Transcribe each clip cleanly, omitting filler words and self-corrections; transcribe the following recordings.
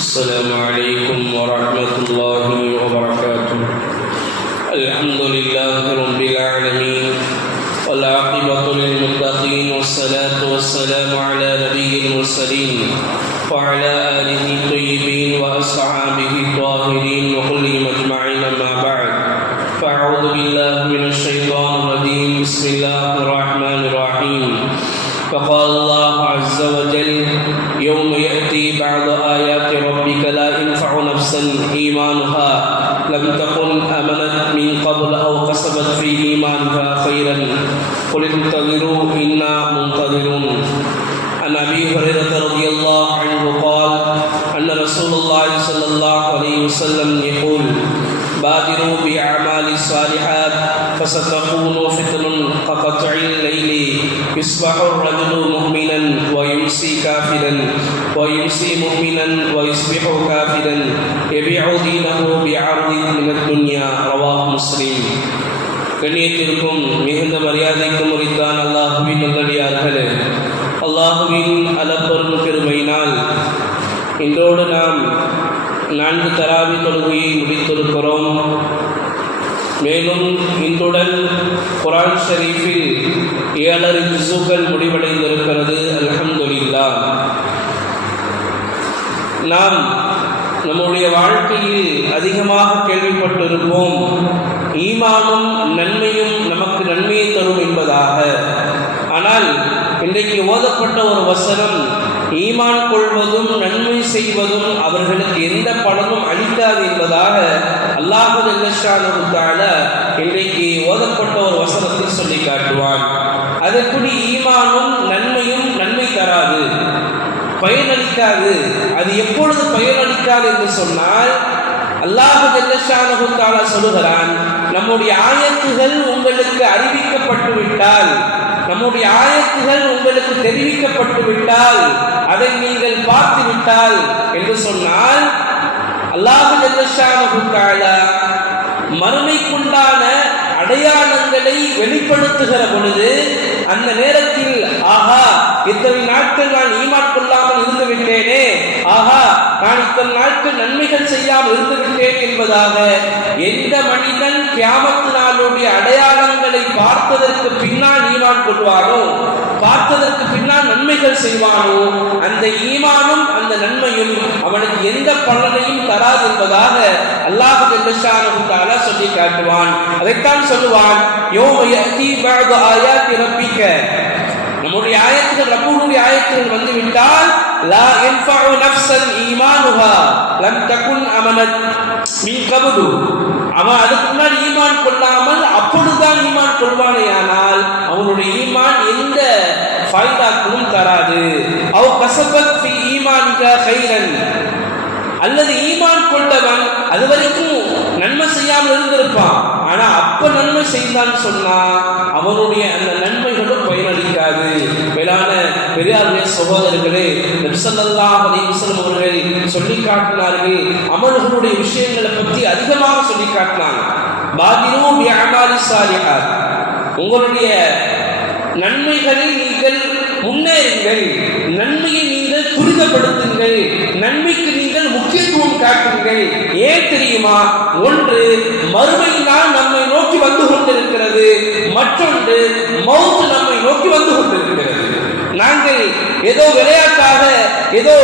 السلام عليكم ورحمة الله وبركاته. الحمد لله رب العالمين والعاقبة للمتقين والصلاة والسلام على نبي المرسلين وعلى آله الطيبين وأصحابه الطاهرين وكلهم أجمعين. أما بعد، فأعوذ بالله من الشيطان الرجيم. بسم الله الرحمن الرحيم. فقال الله عز وجل: يوم يأتي بعض آيات ربك لا ينفع نفسا إيمانها لم تكن آمنت من قبل أو كسبت في إيمانها خيرا قل انتظروا إنا منتظرون. عن أبي هريرة رضي الله عنه قال أن رسول الله صلى الله عليه وسلم يقول: بادروا بأعمال الصالحات فستكون فتن كقطع الليل يصبح الرجل مؤمنا ويمسي كافرا ويمسي مؤمنا ويصبح كافرا يبيع دينه بعرض من الدنيا. رواه مسلم. கண்ணியத்திற்கும் மிகுந்த மரியாதைக்கும் உரித்தான் அல்லாஹுவின் நல்லடியார்களே, அல்லாஹுவின் அளப்பெரும் பெருமையினால் இன்றோடு நாம் 4 தராவி தொழுகையை முடித்திருக்கிறோம். மேலும் இன்றுடன் குர்ஆன் ஷரீஃபில் 7 ஜுஸுகள் முடிவடைந்திருக்கிறது. அல்ஹம்துலில்லாஹ். நாம் நம்முடைய வாழ்க்கையில் அதிகமாக கேள்விப்பட்டிருப்போம், ஈமானும் நன்மையும் நமக்கு நன்மையை தரும் என்பதாக. ஆனால் இன்றைக்கு ஓதப்பட்ட ஒரு வசனம், ஈமான் கொள்வதும் நன்மை செய்வதும் அவர்களுக்கு எந்த பலனும் அளிக்காது என்பதாக அல்லாஹ் ஜல்லஷானஹு தஆலா இன்றைக்கு ஓதப்பட்ட ஒரு வசனத்தில் சொல்லி காட்டுவான். அதற்கு ஈமானும் நன்மையும் நன்மை தராது, பயனளிக்காது. அது எப்பொழுது பயனளிக்காது என்று சொன்னால், அல்லாஹ் ஜல்லஷானஹு தஆலா சொல்லுகிறான், நம்முடைய ஆயத்துகள் உங்களுக்கு அறிவிக்கப்பட்டு விட்டால், நம்முடைய ஆயத்துகள் உங்களுக்கு தெரிவிக்கப்பட்டு விட்டால், அதை நீங்கள் பார்த்து விட்டால் என்று சொன்னால், அல்லாஹ் ஜல்லஷானஹு தஆலா மறுமைக்குண்டான அடையாளங்களை வெளிப்படுத்துகிற பொழுது அந்த நேரத்தில், ஆஹா, இத்தனை நாட்கள் நான் ஈமான் கொள்ளாமல் இருந்து விட்டேனே, ஆஹா, நான் இத்தனை நாட்கள் நன்மைகள் செய்யாமல் இருந்து விட்டேன் என்பதாக எந்த மனிதன் கியாமத் நாளுடைய அடையாளங்களை பார்த்ததற்கு பின்னால் ஈமான் கொள்வானோ, பார்த்ததற்கு பின்னால் நன்மைகள் செய்வானோ, அந்த ஈமானும் அந்த நன்மையும் அவனுக்கு எந்த பலனையும் தராது என்பதாக அல்லாஹ் ஜல்லஷானஹு தஆலா சொல்லி காட்டுவான். அதைத்தான் சொல்லுவான், யௌம யஅதி பஅது ஆயாத்தி ரப்பிக, நம்முடைய ஆயத்துகள், ரப்புடைய ஆயத்துகள் வந்து விட்டால், லா யன்ஃபஉ நஃப்ஸன் ஈமானுஹா லம் தகுன் அமனத் மின் கப்லு, அவன் அதுக்கு முன்னாடி ஈமான் கொள்ளாமல் அப்பொழுதுதான் ஈமான் கொள்வானேயானால் அவனுடைய ஈமான் எந்த ஃபைதாக்கும் தராது. அவ் கஸபத் ஃபீ ஈமானிகா கைரன், அல்லது ஈமான் கொண்டவன் அது வரைக்கும் நன்மை செய்யாமல் இருந்திருப்பான், ஆனா அப்ப நன்மை செய்தான் சொன்னா அவனுடைய அந்த நன்மைகளும் பயனளிக்காது. மேலான பெரியாருடைய சகோதரர்களே, நபி ஸல்லல்லாஹு அலைஹி வஸல்லம் அவர்கள் சொல்லி காட்டினார்கள், அமல்களுடைய விஷயங்களை பற்றி அதிகமாக சொல்லி காட்டினாங்க. பாதிரு பி அமாலி ஸாலிஹாத், உங்களுடைய நன்மைகளில் நீங்கள் முன்னேறுங்கள், நன்மையை நீங்கள் துரிதப்படுத்துங்கள், நன்மைக்கு நீங்கள் முக்கியத்துவம் காட்டுங்கள். ஏன் தெரியுமா? ஒன்று, மறுமை நாள் நம்மை நோக்கி வந்து கொண்டிருக்கிறது, மற்றொன்று மௌத் நம்மை நோக்கி வந்து கொண்டிருக்கிறது. நாங்கள் ஏதோ விளையாட்டாக ஏதோ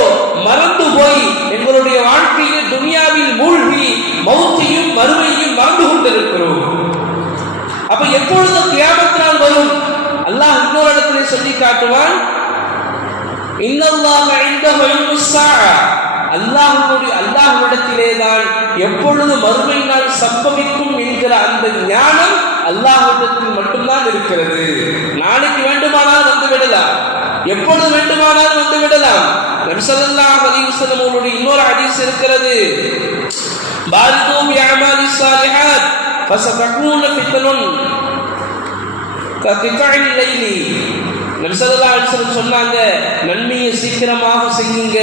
மறந்து போய் எங்களுடைய வாழ்க்கையில் துனியாவில் மூழ்கி மௌத்தையும் மறுமையும் மறந்து கொண்டிருக்கிறோம். அப்ப எப்பொழுது கியாமத் நாள் வரும்? அல்லாஹ் இன்னொரு இடத்திலே சொல்லி காட்டுவான், இன்னல்லாஹ இன்தஹு இல்முஸ் ஸாஅ, அல்லாஹ்விடத்திலே தான் எப்பொழுது மறுமை நாள் சம்பவிக்கும் என்கிற அந்த ஞானம் அல்லாஹ்விடத்தில் மட்டும்தான் இருக்கிறது. நாளைக்கு வேண்டுமானால் வந்து விடலாம், எப்பொழுது வேண்டுமானால் வந்து விடலாம். நபி ஸல்லல்லாஹு அலைஹி வஸல்லம் அவருடைய இன்னொரு ஹதீஸ் இருக்கிறது, பாரிது பி அமாலி ஸாலிஹாத் ஃபஸதகூன ஃபித்னுன் ககிதஇல் லைலி. நபி ஸல்லல்லாஹு அலைஹி வஸல்லம் சொன்னாங்க, நன்மையை சீக்கிரமாக செய்யுங்க.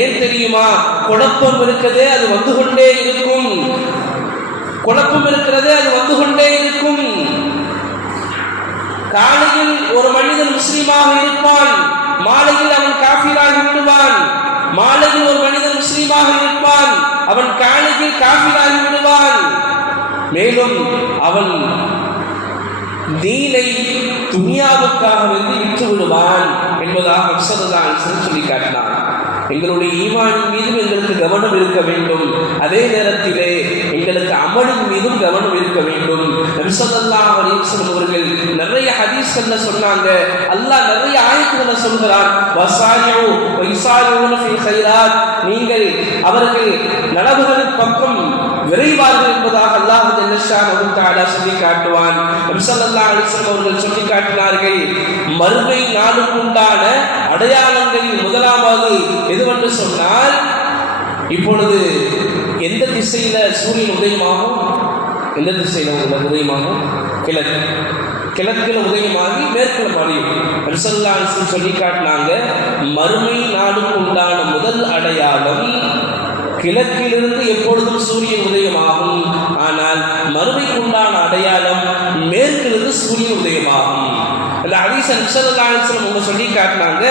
ஏன் தெரியுமா? குழப்பம் இருக்கிறதே அது வந்து கொண்டே இருக்கும், குழப்பம் இருக்கிறதே அது வந்து கொண்டே இருக்கும். காலையில் ஒரு மனிதன் முஸ்லிமாக இருப்பான், மாலையில் அவன் காஃபிராகி விடுவான். மாலையில் ஒரு மனிதன் முஸ்லிமாக மேலும் அவன் தீனை துனியாவுக்காக விட்டு விடுவான் என்பதாக சொல்லி காட்டினான். எங்களுடைய ஈமானின் மீதும் எங்களுக்கு கவனம் இருக்க வேண்டும், அதே நேரத்திலே எங்களுக்கு அமலின் மீதும் கவனம் இருக்க வேண்டும். நபி ஸல்லல்லாஹு அலைஹி வஸல்லம் அவர்கள் நிறைய ஹதீஸ்கள்ல சொன்னாங்க, அல்லாஹ் நிறைய ஆயத்துகளை சொல்கிறான், வஸாரிஉ வஸாரிஊன ஃபில் கைராத், நீங்கள் அவர்கள் நலவுகளின் பக்கம் விரைவார்கள் என்பதாக அல்லாஹ் ஜல்ல ஷானஹு தஆலா சொல்லி காட்டுவான். நபி ஸல்லல்லாஹு அலைஹி வஸல்லம் அவர்கள் சொல்லி காட்டினார்கள், மறுமை நாளுக்குண்டான அடையாளங்களில் முதலாவது எதுவென்று சொன்னால், இப்பொழுது எந்த திசையில சூரியன் உதயமாகும்? எந்த திசையில உதயமாகும்? கிழக்கு. கிழக்குல உதயமாகி மேற்குல மறையும். நபி ஸல்லல்லாஹு அலைஹி வஸல்லம் சொல்லி காட்டினாங்க, மறுமை நாளுக்கு உண்டான முதல் அடையாளம் கிழக்கிலிருந்து எப்பொழுதும் சூரியன் உதயமாகும். ஆனால் மறுமைக்கு உண்டான அடையாளம் மேற்கிலிருந்து சூரியன் உதயமாகும். சொல்லி காட்டினாங்க,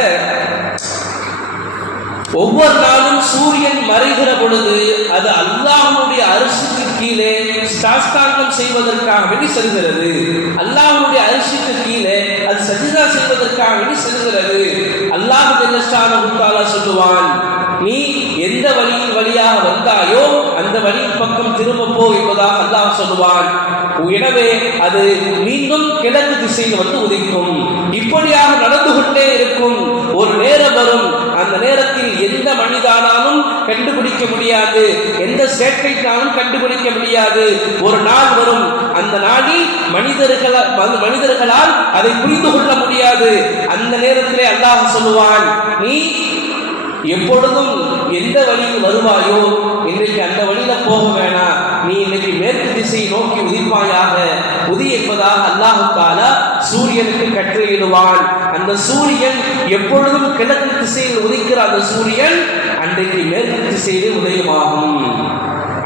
ஒவ்வொரு நாளும் சூரியன் மறைகிற பொழுது அது அல்லாஹ்வுடைய அரிசிக்கு கீழே சாஸ்தாங்கம் செய்வதற்காக வேண்டி செல்கிறது. அல்லாஹ்வுடைய அரிசிக்கு கீழே அது சஜிதா செய்வதற்காக வேண்டி செல்கிறது. அல்லாஹ் ஜல்லஷானஹு தஆலா சொல்லுவான், நீ எந்த வழியாக வந்தாயோ அந்த வழியின் பக்கம் திரும்ப போ என்பதாக அல்லாஹ் சொல்லுவான். எனவே அது மீண்டும் கிழக்கு திசையில் வந்து உதிக்கும். இப்படியாக நடந்து கொண்டே இருக்கும். ஒரு நேரம் வரும், அந்த நேரத்தில் எந்த மனிதனாலும் கண்டுபிடிக்க முடியாது, எந்த சேட்டைக்காலும் கண்டுபிடிக்க முடியாது. ஒரு நாள் வரும், அந்த நாளில் மனிதர்களால் அதை புரிந்து கொள்ள முடியாது. அந்த நேரத்திலே அல்லாஹ் சொல்லுவான், நீ எப்பொழுதும் எந்த வழியில் வருவாயோ இன்றைக்கு அந்த வழியில போக வேணாம், நீ இன்னைக்கு மேற்கு திசையை நோக்கி உதிப்பாயாக, உதி என்பதாக அல்லாஹ் தஆலா சூரியனுக்கு கட்டளையிடுவான். அந்த சூரியன் எப்பொழுதும் கிழக்கு திசையில் உதிக்கிற அந்த சூரியன் அன்றைக்கு மேற்கு திசையில் உதயமாகும்.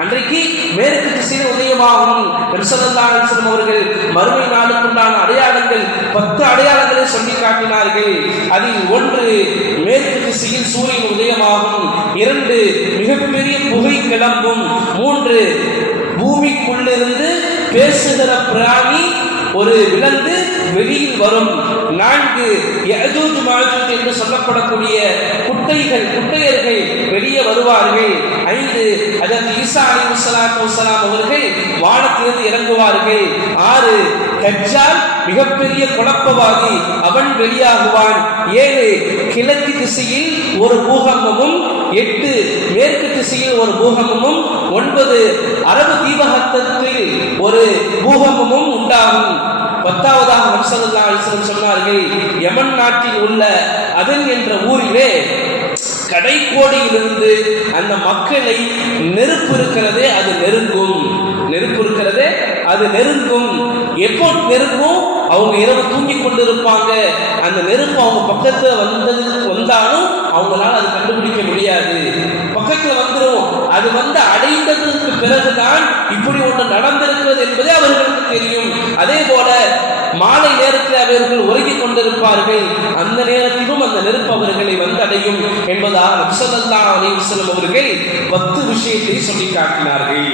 அன்றைக்கு மேற்கு திசையில் உதயமாகும். நபி ஸல்லல்லாஹு அலைஹி வஸல்லம் அவர்கள் மறுமை நாளுக்குண்டான அடையாளங்கள் 10 அடையாளங்களை சொல்லி காட்டினார்கள். அதில் 1 மேற்கு திசையில் சூரியன் உதயமாகும், 2 மிகப்பெரிய புகை கிளம்பும், 3 பூமிக்குள்ளிருந்து பேசுகிற பிராணி ஒரு விலங்கு வெளியில் வரும், 4 யஜூஜ் மாஜூஜ் என்று சொல்லப்படக்கூடிய குட்டையர்கள் வெளியே வருவார்கள், 5 ஹஜ்ரத் ஈசா அலைஹிஸ்ஸலாத்து வஸ்ஸலாம் அவர்கள் வானத்திலிருந்து இறங்குவார்கள், 6 தஜ்ஜால் மிகப்பெரிய குழப்பவாதி அவன் வெளியாகுவான், 7 கிழக்கு திசையில் ஒரு பூகம்பமும், 8 மேற்கு திசையில் ஒரு பூகம்பமும், 9 அரபு தீபகற்பத்தில் ஒரு பூகம்பமும் உண்டாகும். 10வதாக நபி ஸல்லல்லாஹு அலைஹி வஸல்லம் சொன்னார்கள், யமன் நாட்டில் உள்ள அதன் என்ற ஊரிலே கடைக்கோடியிலிருந்து அந்த மக்களை நெருப்பு இருக்கிறதே அது நெருங்கும். நெருப்பு இருக்கிறதே அது நெருங்கும். எப்போ நெருங்கும்? அவங்க இரவு தூங்கி கொண்டு இருப்பாங்க. அந்த நெருப்பு அவங்க பக்கத்துல வந்தாலும் அவங்களால அது கண்டுபிடிக்க முடியாது. பக்கத்துல வந்துடும். அது வந்து அடைந்ததற்கு பிறகுதான் இப்படி ஒன்று நடந்திருக்கிறது என்பதே அவர்களுக்கு தெரியும். அதே போல மாலை நேரத்தில் அவர்கள் உறங்கிக் கொண்டிருப்பார்கள். அந்த நேரத்திலும் அந்த நெருப்பு அவர்களை வந்தடையும் என்பதாக நபி ஸல்லல்லாஹு அலைஹி வஸல்லம் அவர்கள் 10 விஷயத்தை சொல்லி காட்டினார்கள்.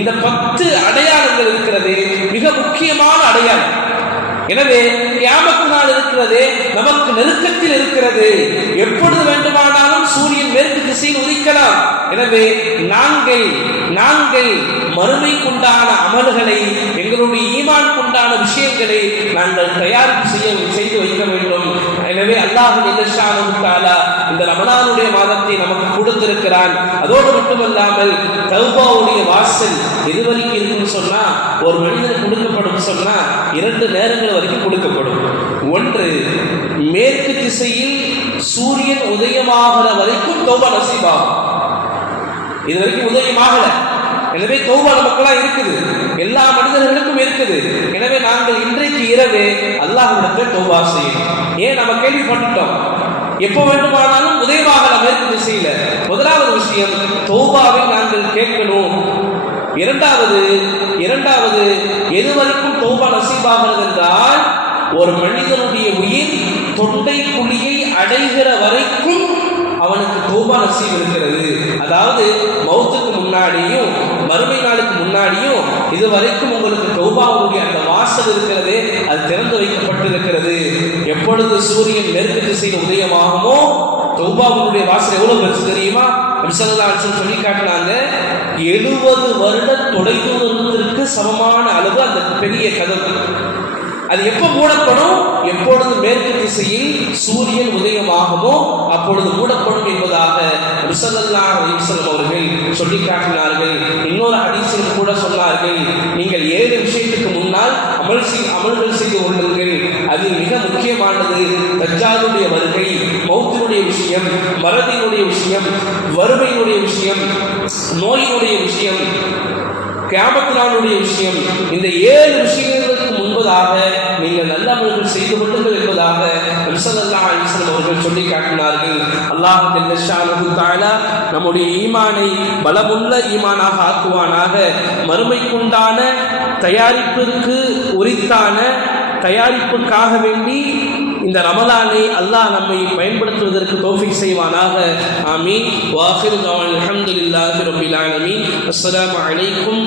இந்த 10 அடையாளங்கள் இருக்கிறது, மிக முக்கியமான அடையாளம். எனவே கியாமத் நாள் இருக்கிறது, நமக்கு நெருக்கத்தில் இருக்கிறது. எப்பொழுது வேண்டுமானாலும் சூரியன் மேற்கு திசையில் உதிக்கலாம். எனவே நாங்கள் மறுமைக்குண்டான அமல்களை, எங்களுடைய ஈமானுக்குண்டான விஷயங்களை நாங்கள் தயாரிப்பு செய்து வைக்க வேண்டும். எனவே அல்லாஹ் ஜல்லஷானஹு தஆலா இந்த ரமலானுடைய மாதத்தை நமக்கு கொடுத்திருக்கிறான். அதோடு மட்டுமல்லாமல் தௌபாவுடைய வாசல் எதுவரைக்கும் இருக்குன்னு சொன்னா, ஒரு மனிதனுக்கு கொடுக்கப்படும் சொன்னா 2 நேரங்கள் வரைக்கும் கொடுக்கப்படும். 1, மேற்கு திசையில் சூரியன் உதயமாகிற வரைக்கும் தௌபா நசீபாகும். இது வரைக்கும் உதயமாகல, எனவே தௌபா நமக்கெல்லாம் இருக்குது, எல்லா மனிதர்களுக்கும் இருக்குது. எனவே நாங்கள் இன்றைக்கு இரவே அல்லாஹ்விடத்தில் தௌபா செய்யணும். ஏன் நம்ம கேள்விப்பட்டுட்டோம், எப்போ வேண்டுமானாலும் உதயமாகல மேற்கு திசையில. முதலாவது விஷயம், தௌபாவை நாங்கள் கேட்கணும். இரண்டாவது எது வரைக்கும் தௌபா நசீபாகிறது என்றால், ஒரு மனிதனுடைய உயிர் தொண்டை குழியை அடைகிற வரைக்கும் அவனுக்கு தௌபா நசீப் இருக்கிறது. அதாவது மௌத்துக்கு முன்னாடியும் மறுமை நாளுக்கு முன்னாடியும் இதுவரைக்கும் உங்களுக்கு தௌபாவுடைய அந்த வாசல் இருக்கிறது, அது திறந்து வைக்கப்பட்டிருக்கிறது. எப்பொழுது சூரியன் மேற்கு திசையில் உதயமாகுமோ தௌபாவுடைய வாசல் எவ்வளவு பெருசு தெரியுமா? சொல்லி காட்டினாங்க, 70 வருட தொலைதூரத்திற்கு சமமான அளவு அந்த பெரிய கதவு. அது எப்ப மூடப்படும்? எப்பொழுது மேற்கு திசையில் சூரியன் உதயமாகுமோ அப்பொழுது மூடப்படும் என்பதாக ஸல்லல்லாஹு அலைஹி வஸல்லம் அவர்கள் சொல்லி காட்டினார்கள். இன்னொரு ஹதீஸில் கூட சொன்னார்கள், நீங்கள் 7 விஷயத்துக்கு முன்னால் அமல்கள் செய்து கொள்ளுங்கள். அதில் மிக முக்கியமானது தஜ்ஜாலுடைய வருகை, மௌத்தினுடைய விஷயம், மறதியினுடைய விஷயம், வறுமையினுடைய விஷயம், நோயினுடைய விஷயம், கியாமத் நாளுடைய விஷயம். இந்த 7 விஷயங்களுக்கு முன்பதாக நீங்கள் நல்ல அமல்கள் செய்து கொள்ளுங்கள் என்பதாக நபி ஸல்லல்லாஹு அலைஹி வஸல்லம் அவர்கள் சொல்லி காட்டினார்கள். அல்லாஹ் ஜல்ல ஷானஹு தஆலா நம்முடைய ஈமானை பலமுள்ள ஈமானாக ஆக்குவானாக. மறுமைக்குண்டான தயாரிப்பிற்கு உரித்தான தயாரிப்புக்காக வேண்டி இந்த ரமலானை அல்லாஹ் நம்மை பயன்படுத்துவதற்கு தௌஃபீக் செய்வானாக. ஆமீன். வ ஆகிரு தஅவானா அல்ஹம்துலில்லாஹி ரப்பில் ஆலமீன். அஸ்ஸலாமு அலைக்கும்.